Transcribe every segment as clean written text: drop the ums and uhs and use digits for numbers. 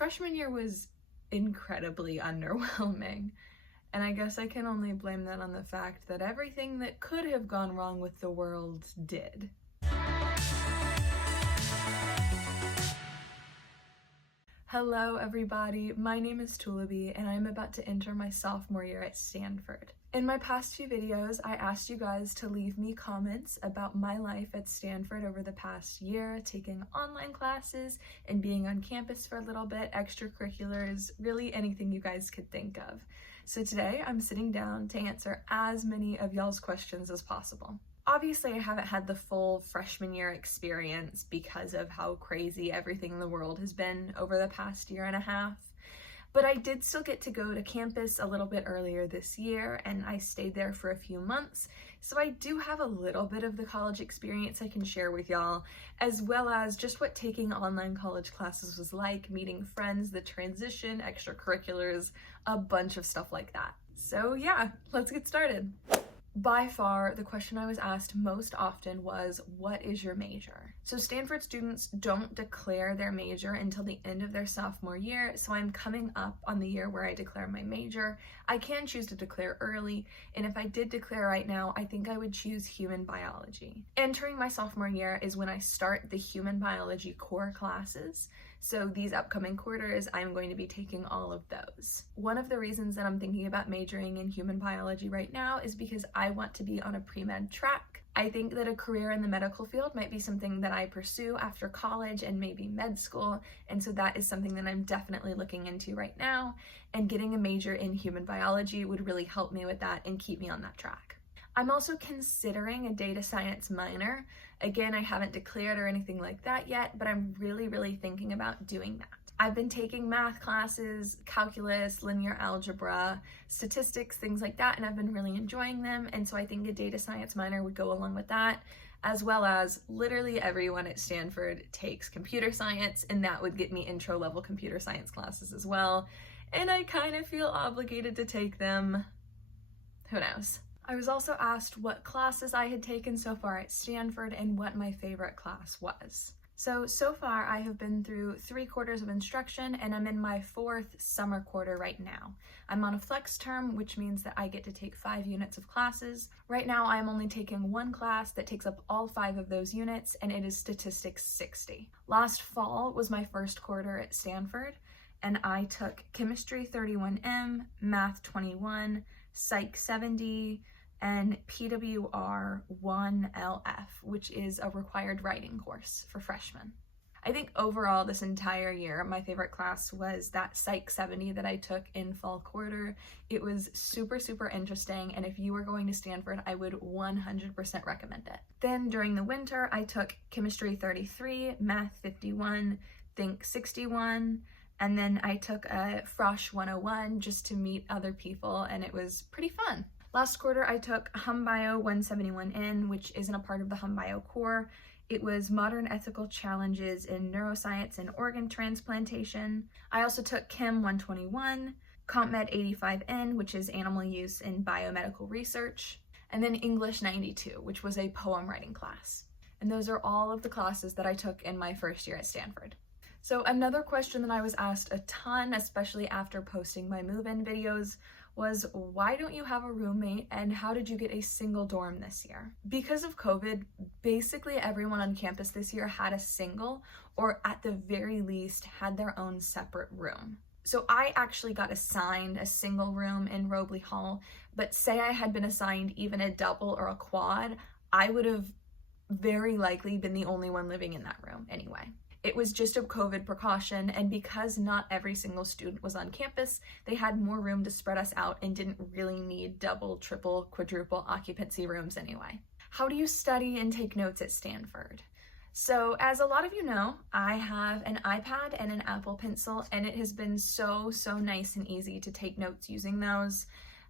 Freshman year was incredibly underwhelming, and I guess I can only blame that on the fact that everything that could have gone wrong with the world did. Hello everybody, my name is Tulla, and I'm about to enter my sophomore year at Stanford. In my past few videos, I asked you guys to leave me comments about my life at Stanford over the past year, taking online classes and being on campus for a little bit, extracurriculars, really anything you guys could think of. So today I'm sitting down to answer as many of y'all's questions as possible. Obviously, I haven't had the full freshman year experience because of how crazy everything in the world has been over the past year and a half. But I did still get to go to campus a little bit earlier this year, and I stayed there for a few months. So I do have a little bit of the college experience I can share with y'all, as well as just what taking online college classes was like, meeting friends, the transition, extracurriculars, a bunch of stuff like that. So yeah, let's get started. By far, the question I was asked most often was, what is your major? So Stanford students don't declare their major until the end of their sophomore year, so I'm coming up on the year where I declare my major. I can choose to declare early, and if I did declare right now, I think I would choose human biology. Entering my sophomore year is when I start the human biology core classes. So these upcoming quarters, I'm going to be taking all of those. One of the reasons that I'm thinking about majoring in human biology right now is because I want to be on a pre-med track. I think that a career in the medical field might be something that I pursue after college and maybe med school, and so that is something that I'm definitely looking into right now, and getting a major in human biology would really help me with that and keep me on that track. I'm also considering a data science minor. Again, I haven't declared or anything like that yet, but I'm really thinking about doing that. I've been taking math classes, calculus, linear algebra, statistics, things like that, and I've been really enjoying them, and so I think a data science minor would go along with that, as well as literally everyone at Stanford takes computer science, and that would get me intro level computer science classes as well, and I kind of feel obligated to take them. Who knows? I was also asked what classes I had taken so far at Stanford and what my favorite class was. So far I have been through 3 quarters of instruction, and I'm in my 4th summer quarter right now. I'm on a flex term, which means that I get to take 5 units of classes. Right now I'm only taking one class that takes up all 5 of those units, and it is Statistics 60. Last fall was my first quarter at Stanford, and I took Chemistry 31M, Math 21, Psych 70, and PWR 1LF, which is a required writing course for freshmen. I think overall this entire year, my favorite class was that Psych 70 that I took in fall quarter. It was super interesting, and if you were going to Stanford, I would 100% recommend it. Then during the winter, I took Chemistry 33, Math 51, Think 61, and then I took a Frosh 101 just to meet other people, and it was pretty fun. Last quarter, I took HumBio 171N, which isn't a part of the HumBio core. It was Modern Ethical Challenges in Neuroscience and Organ Transplantation. I also took Chem 121, CompMed 85N, which is Animal Use in Biomedical Research, and then English 92, which was a poem writing class. And those are all of the classes that I took in my first year at Stanford. So another question that I was asked a ton, especially after posting my move-in videos, was why don't you have a roommate and how did you get a single dorm this year? Because of COVID, basically everyone on campus this year had a single, or at the very least had their own separate room. So I actually got assigned a single room in Robley Hall, but say I had been assigned even a double or a quad, I would have very likely been the only one living in that room anyway. It was just a COVID precaution, and because not every single student was on campus, they had more room to spread us out and didn't really need double, triple, quadruple occupancy rooms anyway. How do you study and take notes at Stanford? So as a lot of you know, I have an iPad and an Apple Pencil, and it has been so nice and easy to take notes using those.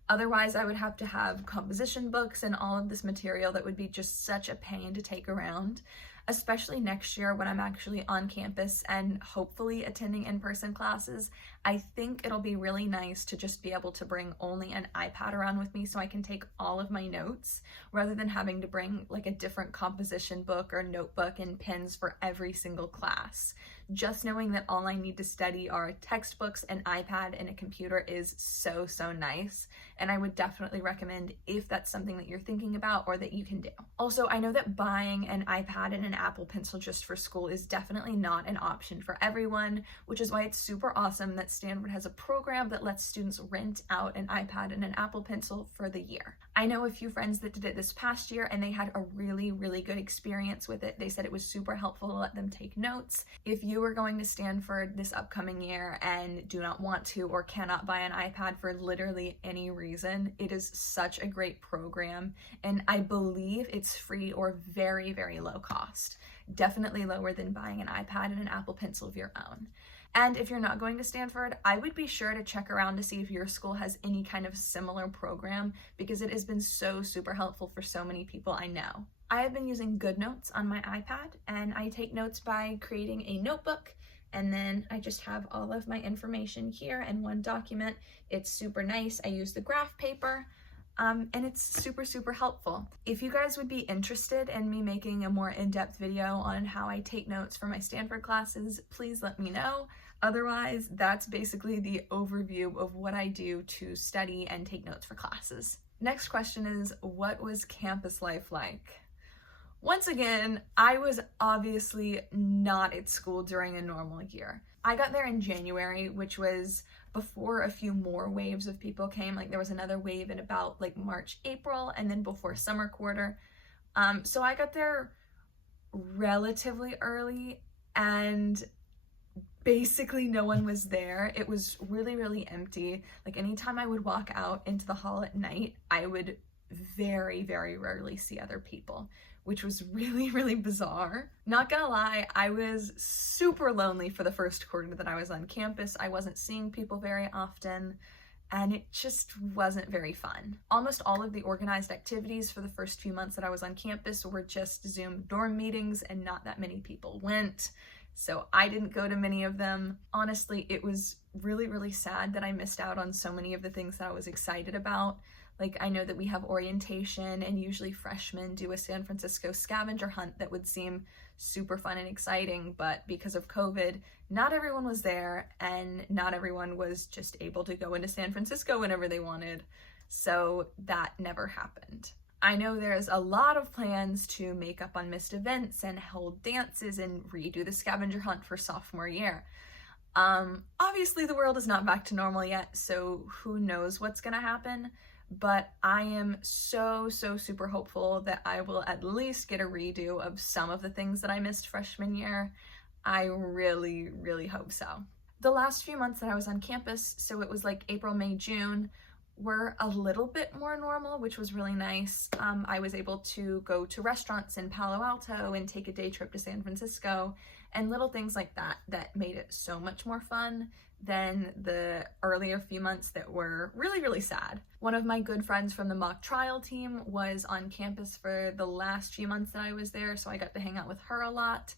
Otherwise, I would have to have composition books and all of this material that would be just such a pain to take around, especially next year when I'm actually on campus and hopefully attending in-person classes. I think it'll be really nice to just be able to bring only an iPad around with me so I can take all of my notes rather than having to bring like a different composition book or notebook and pens for every single class. just knowing that all I need to study are textbooks, an iPad, and a computer is so, so nice. And I would definitely recommend if that's something that you're thinking about or that you can do. Also, I know that buying an iPad and an Apple Pencil just for school is definitely not an option for everyone, which is why it's super awesome that Stanford has a program that lets students rent out an iPad and an Apple Pencil for the year. I know a few friends that did it this past year and they had a really, really good experience with it. They said it was super helpful to let them take notes. If you are going to Stanford this upcoming year and do not want to or cannot buy an iPad for literally any reason, it is such a great program, and I believe it's free or very, very low cost. Definitely lower than buying an iPad and an Apple Pencil of your own. And if you're not going to Stanford, I would be sure to check around to see if your school has any kind of similar program, because it has been so super helpful for so many people I know. I have been using GoodNotes on my iPad, and I take notes by creating a notebook, and then I just have all of my information here in one document. It's super nice. I use the graph paper. And it's super, super helpful. If you guys would be interested in me making a more in-depth video on how I take notes for my Stanford classes, please let me know. Otherwise, that's basically the overview of what I do to study and take notes for classes. Next question is, what was campus life like? Once again, I was obviously not at school during a normal year. I got there in January, which was before a few more waves of people came. Like there was another wave in about like March, April, and then before summer quarter. So I got there relatively early and basically no one was there. It was really, really empty. Like anytime I would walk out into the hall at night, I would very, very rarely see other people, which was really, really bizarre. Not gonna lie, I was super lonely for the first quarter that I was on campus. I wasn't seeing people very often, and it just wasn't very fun. Almost all of the organized activities for the first few months that I was on campus were just Zoom dorm meetings, and not that many people went, so I didn't go to many of them. Honestly, it was really, really sad that I missed out on so many of the things that I was excited about. Like, I know that we have orientation, and usually freshmen do a San Francisco scavenger hunt that would seem super fun and exciting, but because of COVID, not everyone was there, and not everyone was just able to go into San Francisco whenever they wanted, so that never happened. I know there's a lot of plans to make up on missed events and hold dances and redo the scavenger hunt for sophomore year. Obviously the world is not back to normal yet, so who knows what's gonna happen. But I am so, so super hopeful that I will at least get a redo of some of the things that I missed freshman year. I really, really hope so. The last few months that I was on campus, so it was like April, May, June, were a little bit more normal, which was really nice. I was able to go to restaurants in Palo Alto and take a day trip to San Francisco, and little things like that that made it so much more fun than the earlier few months that were really, really sad. One of my good friends from the mock trial team was on campus for the last few months that I was there, so I got to hang out with her a lot.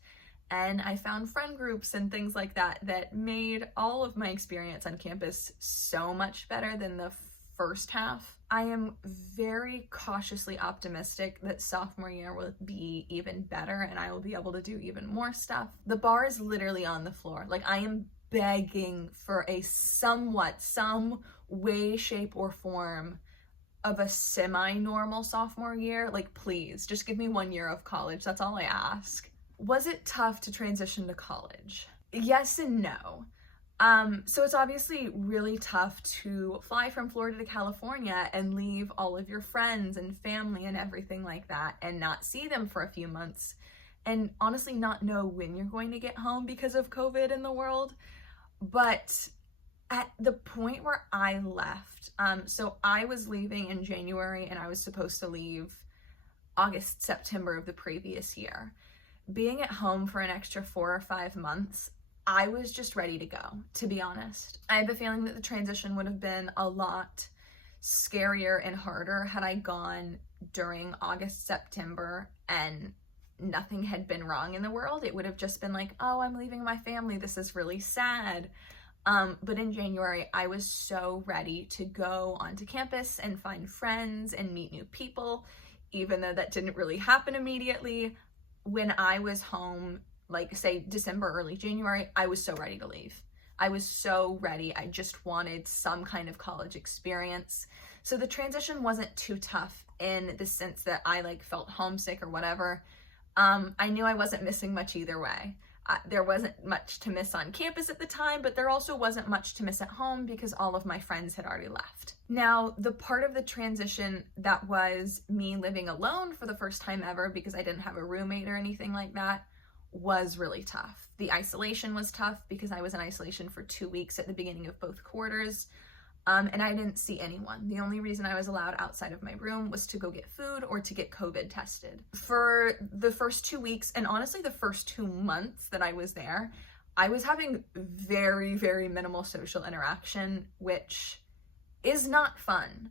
And I found friend groups and things like that that made all of my experience on campus so much better than the first half. I am very cautiously optimistic that sophomore year will be even better and I will be able to do even more stuff. The bar is literally on the floor. Like, I am begging for some way, shape, or form of a semi-normal sophomore year. Like, please, just give me 1 year of college. That's all I ask. Was it tough to transition to college? Yes and no. So it's obviously really tough to fly from Florida to California and leave all of your friends and family and everything like that and not see them for a few months, and honestly not know when you're going to get home because of COVID in the world. But at the point where I left, so I was leaving in January and I was supposed to leave August, September of the previous year. Being at home for an extra 4 or 5 months, I was just ready to go, to be honest. I have a feeling that the transition would have been a lot scarier and harder had I gone during August, September, and nothing had been wrong in the world. It would have just been like, oh, I'm leaving my family. This is really sad. But in January, I was so ready to go onto campus and find friends and meet new people, even though that didn't really happen immediately. When I was home like say December, early January, I was so ready to leave. I was so ready. I just wanted some kind of college experience. So the transition wasn't too tough in the sense that I like felt homesick or whatever. I knew I wasn't missing much either way. There wasn't much to miss on campus at the time, but there also wasn't much to miss at home because all of my friends had already left. Now, the part of the transition that was me living alone for the first time ever, because I didn't have a roommate or anything like that, was really tough. The isolation was tough because I was in isolation for 2 weeks at the beginning of both quarters. And I didn't see anyone. The only reason I was allowed outside of my room was to go get food or to get COVID tested. For the first 2 weeks, and honestly the first 2 months that I was there, I was having very, very minimal social interaction, which is not fun.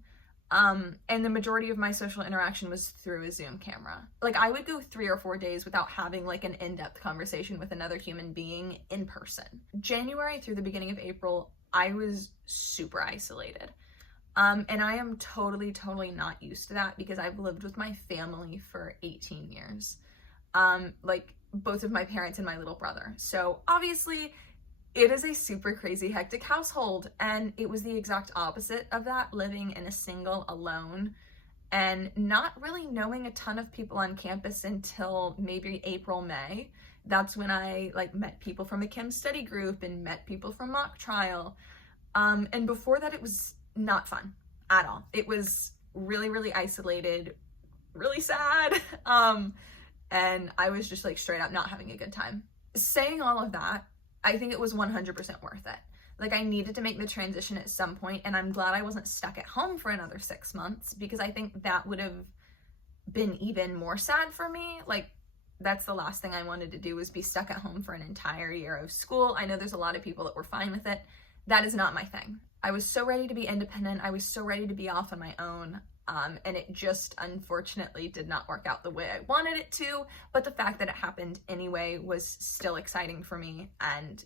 And the majority of my social interaction was through a Zoom camera. Like I would go 3 or 4 days without having like an in-depth conversation with another human being in person. January through the beginning of April, I was super isolated. And I am totally not used to that because I've lived with my family for 18 years. Like both of my parents and my little brother. So obviously it is a super crazy hectic household, and it was the exact opposite of that, living in a single alone and not really knowing a ton of people on campus until maybe April, May. That's when I like met people from a chem study group and met people from mock trial. And before that, it was not fun at all. It was really isolated, really sad. And I was just like straight up not having a good time. Saying all of that, I think it was 100% worth it. Like I needed to make the transition at some point, and I'm glad I wasn't stuck at home for another 6 months because I think that would have been even more sad for me. Like that's the last thing I wanted to do, was be stuck at home for an entire year of school. I know there's a lot of people that were fine with it. That is not my thing. I was so ready to be independent. I was so ready to be off on my own. And it just unfortunately did not work out the way I wanted it to. But the fact that it happened anyway was still exciting for me. And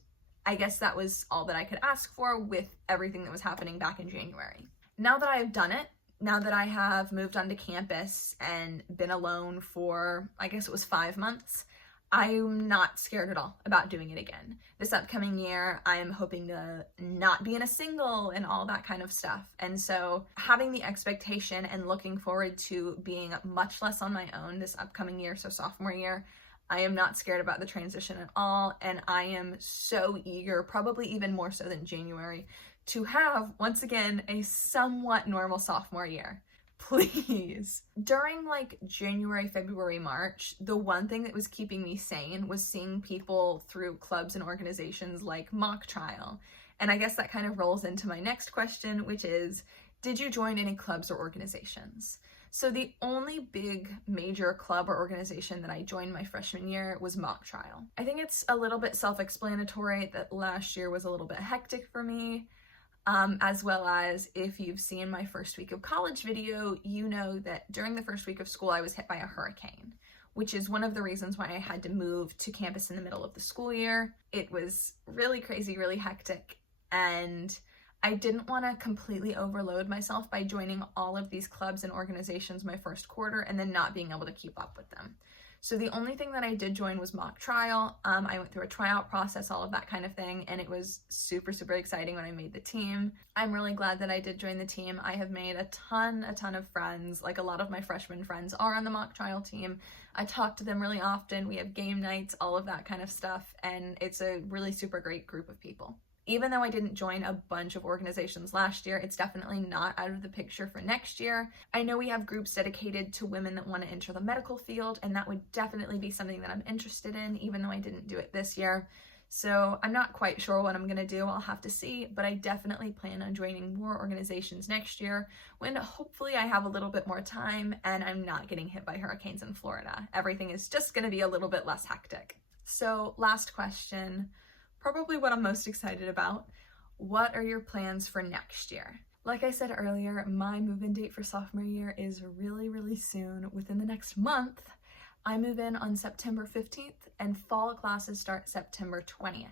I guess that was all that I could ask for with everything that was happening back in January. Now that I have done it, now that I have moved onto campus and been alone for, I guess it was 5 months, I'm not scared at all about doing it again. This upcoming year, I am hoping to not be in a single and all that kind of stuff. And so having the expectation and looking forward to being much less on my own this upcoming year, so sophomore year, I am not scared about the transition at all. And I am so eager, probably even more so than January, to have, once again, a somewhat normal sophomore year. Please. During like January, February, March, the one thing that was keeping me sane was seeing people through clubs and organizations like mock trial. And I guess that kind of rolls into my next question, which is, did you join any clubs or organizations? So the only big major club or organization that I joined my freshman year was mock trial. I think it's a little bit self-explanatory that last year was a little bit hectic for me. As well as if you've seen my first week of college video, you know that during the first week of school, I was hit by a hurricane, which is one of the reasons why I had to move to campus in the middle of the school year. It was really crazy, really hectic, and I didn't want to completely overload myself by joining all of these clubs and organizations my first quarter and then not being able to keep up with them. So the only thing that I did join was mock trial. I went through a tryout process, all of that kind of thing, and it was super exciting when I made the team. I'm really glad that I did join the team. I have made a ton of friends. Like a lot of my freshman friends are on the mock trial team. I talk to them really often. We have game nights, all of that kind of stuff, and it's a really super great group of people. Even though I didn't join a bunch of organizations last year, it's definitely not out of the picture for next year. I know we have groups dedicated to women that want to enter the medical field, and that would definitely be something that I'm interested in, even though I didn't do it this year. So I'm not quite sure what I'm going to do. I'll have to see, but I definitely plan on joining more organizations next year when hopefully I have a little bit more time and I'm not getting hit by hurricanes in Florida. Everything is just going to be a little bit less hectic. So last question. Probably what I'm most excited about. What are your plans for next year? Like I said earlier, my move-in date for sophomore year is really soon. Within the next month, I move in on September 15th and fall classes start September 20th.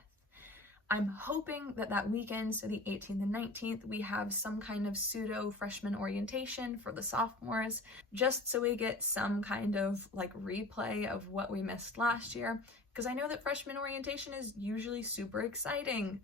I'm hoping that that weekend, so the 18th and 19th, we have some kind of pseudo freshman orientation for the sophomores, just so we get some kind of like replay of what we missed last year. because I know that freshman orientation is usually super exciting.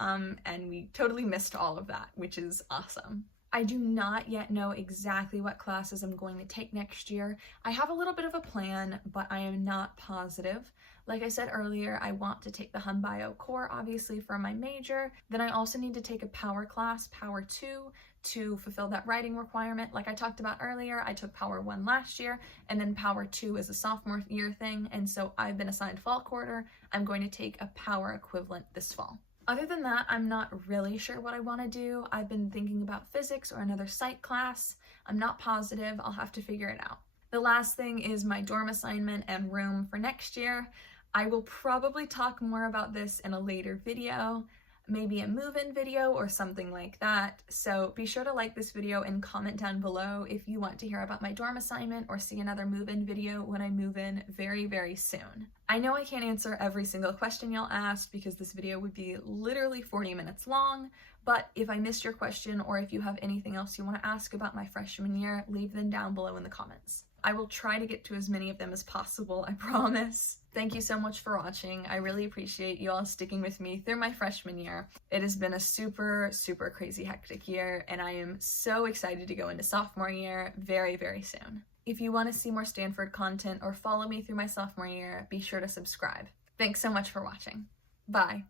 And we totally missed all of that, which is awesome. I do not yet know exactly what classes I'm going to take next year. I have a little bit of a plan, but I am not positive. Like I said earlier, I want to take the Hum Bio core, obviously, for my major. Then I also need to take a power class, Power 2, to fulfill that writing requirement. Like I talked about earlier, I took Power 1 last year, and then Power 2 is a sophomore year thing, and so I've been assigned fall quarter. I'm going to take a power equivalent this fall. Other than that, I'm not really sure what I want to do. I've been thinking about physics or another psych class. I'm not positive. I'll have to figure it out. The last thing is my dorm assignment and room for next year. I will probably talk more about this in a later video, maybe a move-in video or something like that. So be sure to like this video and comment down below if you want to hear about my dorm assignment or see another move-in video when I move in very, very soon. I know I can't answer every single question y'all asked because this video would be literally 40 minutes long, but if I missed your question or if you have anything else you want to ask about my freshman year, leave them down below in the comments. I will try to get to as many of them as possible, I promise. Thank you so much for watching. I really appreciate you all sticking with me through my freshman year. It has been a super, super crazy hectic year, and I am so excited to go into sophomore year very, very soon. If you want to see more Stanford content or follow me through my sophomore year, be sure to subscribe. Thanks so much for watching. Bye.